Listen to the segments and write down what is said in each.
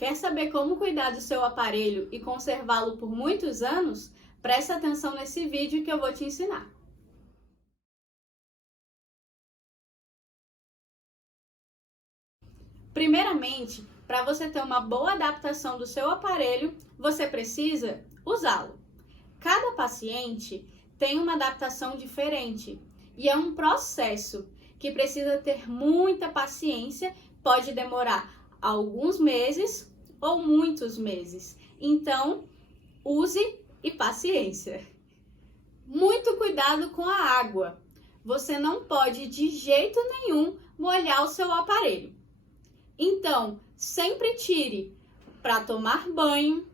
Quer saber como cuidar do seu aparelho e conservá-lo por muitos anos? Preste atenção nesse vídeo que eu vou te ensinar. Primeiramente, para você ter uma boa adaptação do seu aparelho, você precisa usá-lo. Cada paciente tem uma adaptação diferente e é um processo que precisa ter muita paciência, pode demorar alguns meses ou muitos meses. Então, use e paciência. Muito cuidado com a água. Você não pode de jeito nenhum molhar o seu aparelho. Então, sempre tire para tomar banho,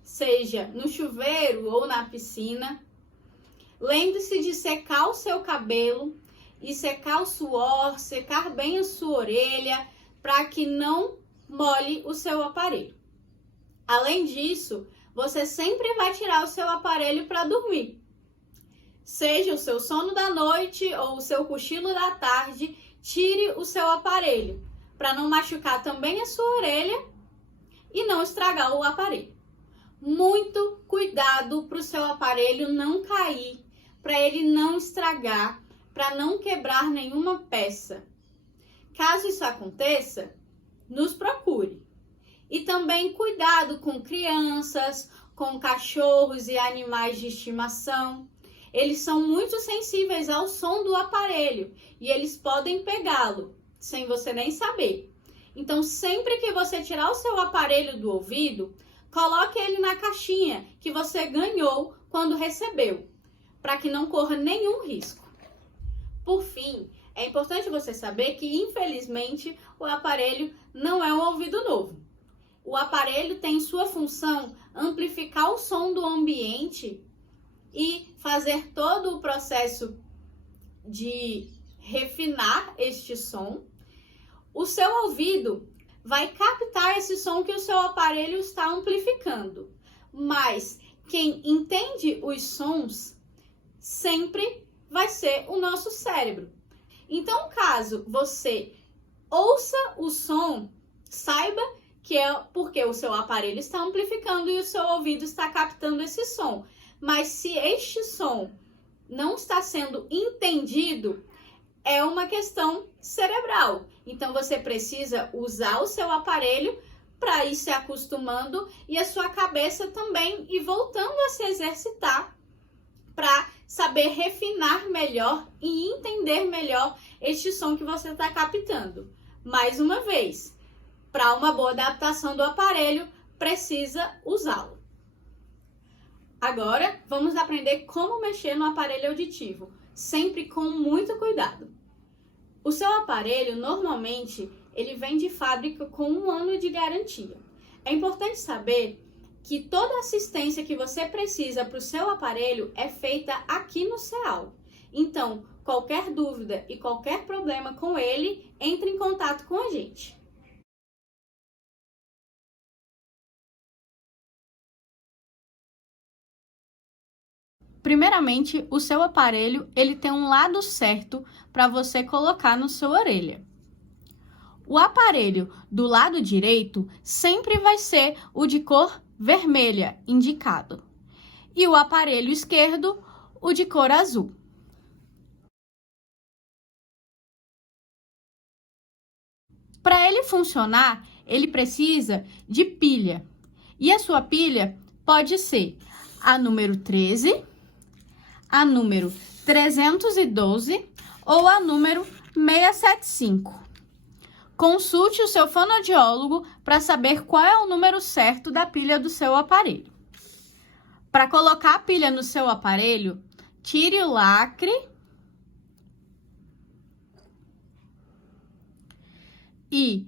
seja no chuveiro ou na piscina. Lembre-se de secar o seu cabelo e secar o suor, secar bem a sua orelha, para que não molhe o seu aparelho. Além disso, você sempre vai tirar o seu aparelho para dormir. Seja o seu sono da noite ou o seu cochilo da tarde, tire o seu aparelho, para não machucar também a sua orelha e não estragar o aparelho. Muito cuidado para o seu aparelho não cair, para ele não estragar, para não quebrar nenhuma peça. Caso isso aconteça, nos procure. E também cuidado com crianças, com cachorros e animais de estimação. Eles são muito sensíveis ao som do aparelho e eles podem pegá-lo sem você nem saber. Então, sempre que você tirar o seu aparelho do ouvido, coloque ele na caixinha que você ganhou quando recebeu, para que não corra nenhum risco. Por fim, é importante você saber que, infelizmente, o aparelho não é um ouvido novo. O aparelho tem sua função amplificar o som do ambiente e fazer todo o processo de refinar este som. O seu ouvido vai captar esse som que o seu aparelho está amplificando, mas quem entende os sons sempre vai ser o nosso cérebro. Então, caso você ouça o som, saiba que é porque o seu aparelho está amplificando e o seu ouvido está captando esse som. Mas se este som não está sendo entendido, é uma questão cerebral. Então, você precisa usar o seu aparelho para ir se acostumando e a sua cabeça também ir voltando a se exercitar para saber refinar melhor e entender melhor este som que você está captando. Mais uma vez, para uma boa adaptação do aparelho, precisa usá-lo. Agora, vamos aprender como mexer no aparelho auditivo, sempre com muito cuidado. O seu aparelho, normalmente, ele vem de fábrica com 1 ano de garantia. É importante saber que toda assistência que você precisa para o seu aparelho é feita aqui no CEAL. Então, qualquer dúvida e qualquer problema com ele, entre em contato com a gente. Primeiramente, o seu aparelho ele tem um lado certo para você colocar na sua orelha. O aparelho do lado direito sempre vai ser o de cor vermelha, indicado. E o aparelho esquerdo, o de cor azul. Para ele funcionar, ele precisa de pilha. E a sua pilha pode ser a número 13, a número 312 ou a número 675. Consulte o seu fonoaudiólogo para saber qual é o número certo da pilha do seu aparelho. Para colocar a pilha no seu aparelho, tire o lacre e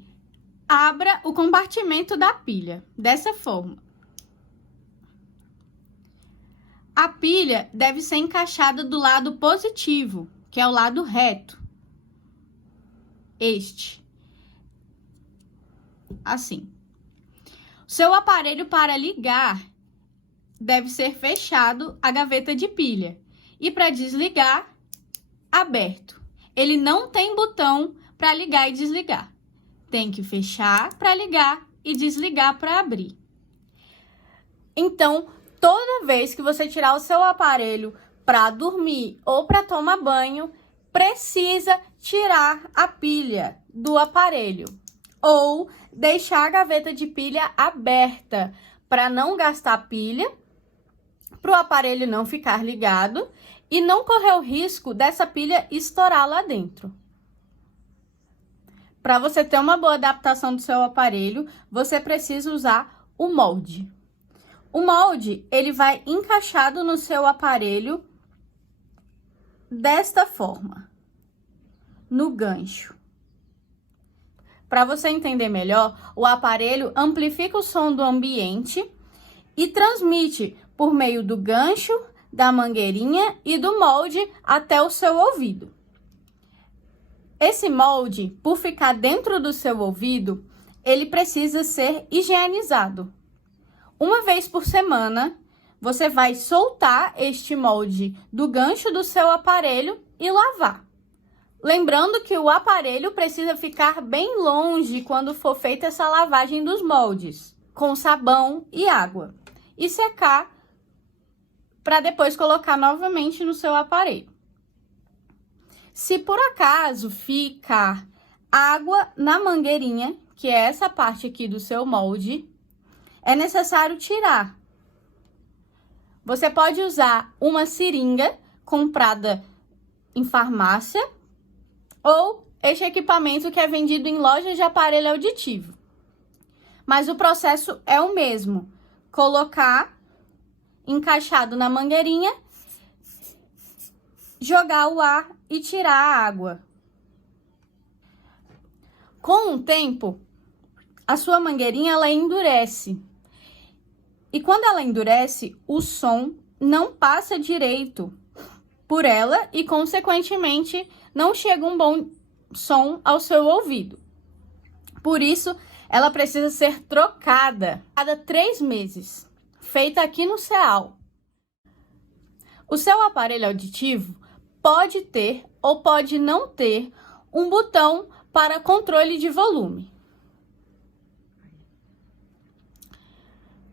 abra o compartimento da pilha, dessa forma. A pilha deve ser encaixada do lado positivo, que é o lado reto. Assim. O seu aparelho para ligar deve ser fechado a gaveta de pilha e para desligar, aberto. Ele não tem botão para ligar e desligar. Tem que fechar para ligar e desligar para abrir. Então, toda vez que você tirar o seu aparelho para dormir ou para tomar banho, precisa tirar a pilha do aparelho ou deixar a gaveta de pilha aberta para não gastar pilha, para o aparelho não ficar ligado e não correr o risco dessa pilha estourar lá dentro. Para você ter uma boa adaptação do seu aparelho, você precisa usar o molde. O molde, ele vai encaixado no seu aparelho desta forma, no gancho. Para você entender melhor, o aparelho amplifica o som do ambiente e transmite por meio do gancho, da mangueirinha e do molde até o seu ouvido. Esse molde, por ficar dentro do seu ouvido, ele precisa ser higienizado. Uma vez por semana, você vai soltar este molde do gancho do seu aparelho e lavar. Lembrando que o aparelho precisa ficar bem longe quando for feita essa lavagem dos moldes, com sabão e água. E secar para depois colocar novamente no seu aparelho. Se por acaso ficar água na mangueirinha, que é essa parte aqui do seu molde, é necessário tirar. Você pode usar uma seringa comprada em farmácia ou este equipamento que é vendido em lojas de aparelho auditivo. Mas o processo é o mesmo. Colocar encaixado na mangueirinha, jogar o ar e tirar a água. Com o tempo, a sua mangueirinha ela endurece. E quando ela endurece, o som não passa direito por ela e, consequentemente, não chega um bom som ao seu ouvido. Por isso, ela precisa ser trocada a cada 3 meses, feita aqui no CEAL. O seu aparelho auditivo pode ter ou pode não ter um botão para controle de volume.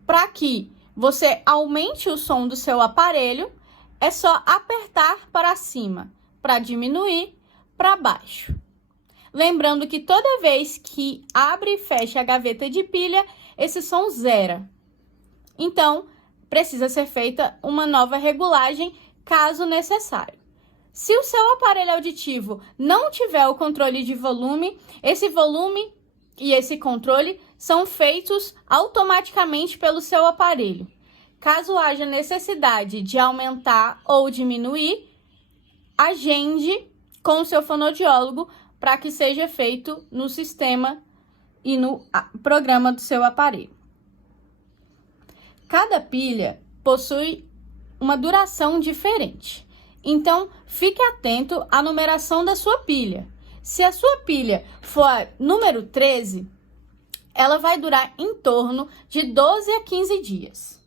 Para que você aumente o som do seu aparelho, é só apertar para cima, para diminuir, para baixo. Lembrando que toda vez que abre e fecha a gaveta de pilha, esse som zera. Então, precisa ser feita uma nova regulagem, caso necessário. Se o seu aparelho auditivo não tiver o controle de volume, esse volume e esse controle são feitos automaticamente pelo seu aparelho. Caso haja necessidade de aumentar ou diminuir, agende com o seu fonoaudiólogo para que seja feito no sistema e no programa do seu aparelho. Cada pilha possui uma duração diferente. Então, fique atento à numeração da sua pilha. Se a sua pilha for a número 13, ela vai durar em torno de 12 a 15 dias.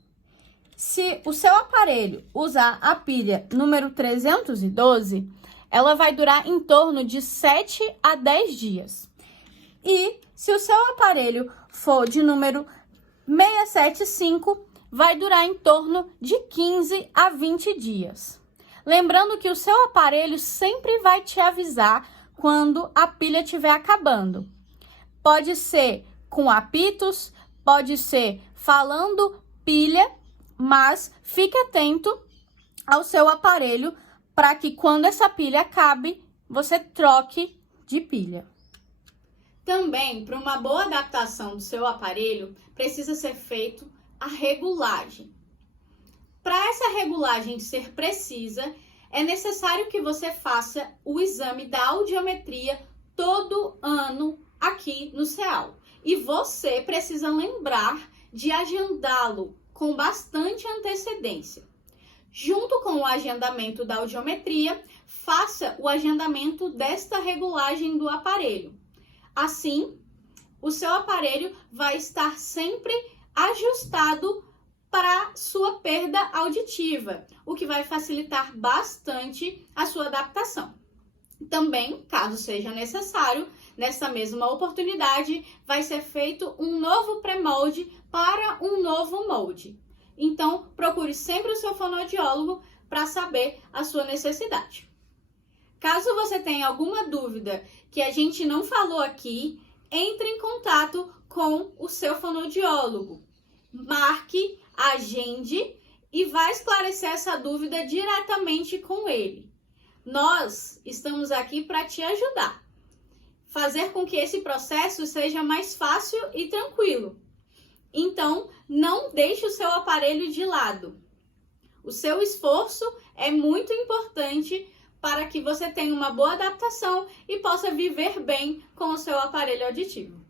Se o seu aparelho usar a pilha número 312, ela vai durar em torno de 7 a 10 dias. E se o seu aparelho for de número 675, vai durar em torno de 15 a 20 dias. Lembrando que o seu aparelho sempre vai te avisar quando a pilha estiver acabando. Pode ser com apitos, pode ser falando pilha, mas fique atento ao seu aparelho para que quando essa pilha acabe, você troque de pilha. Também, para uma boa adaptação do seu aparelho, precisa ser feito a regulagem. Para essa regulagem ser precisa, é necessário que você faça o exame da audiometria todo ano aqui no CEAL. E você precisa lembrar de agendá-lo com bastante antecedência. Junto com o agendamento da audiometria, faça o agendamento desta regulagem do aparelho. Assim, o seu aparelho vai estar sempre ajustado para sua perda auditiva, o que vai facilitar bastante a sua adaptação. Também, caso seja necessário, nessa mesma oportunidade, vai ser feito um novo pré-molde para um novo molde. Então, procure sempre o seu fonoaudiólogo para saber a sua necessidade. Caso você tenha alguma dúvida que a gente não falou aqui, entre em contato com o seu fonoaudiólogo. Marque, agende e vai esclarecer essa dúvida diretamente com ele. Nós estamos aqui para te ajudar, fazer com que esse processo seja mais fácil e tranquilo. Então, não deixe o seu aparelho de lado. O seu esforço é muito importante para que você tenha uma boa adaptação e possa viver bem com o seu aparelho auditivo.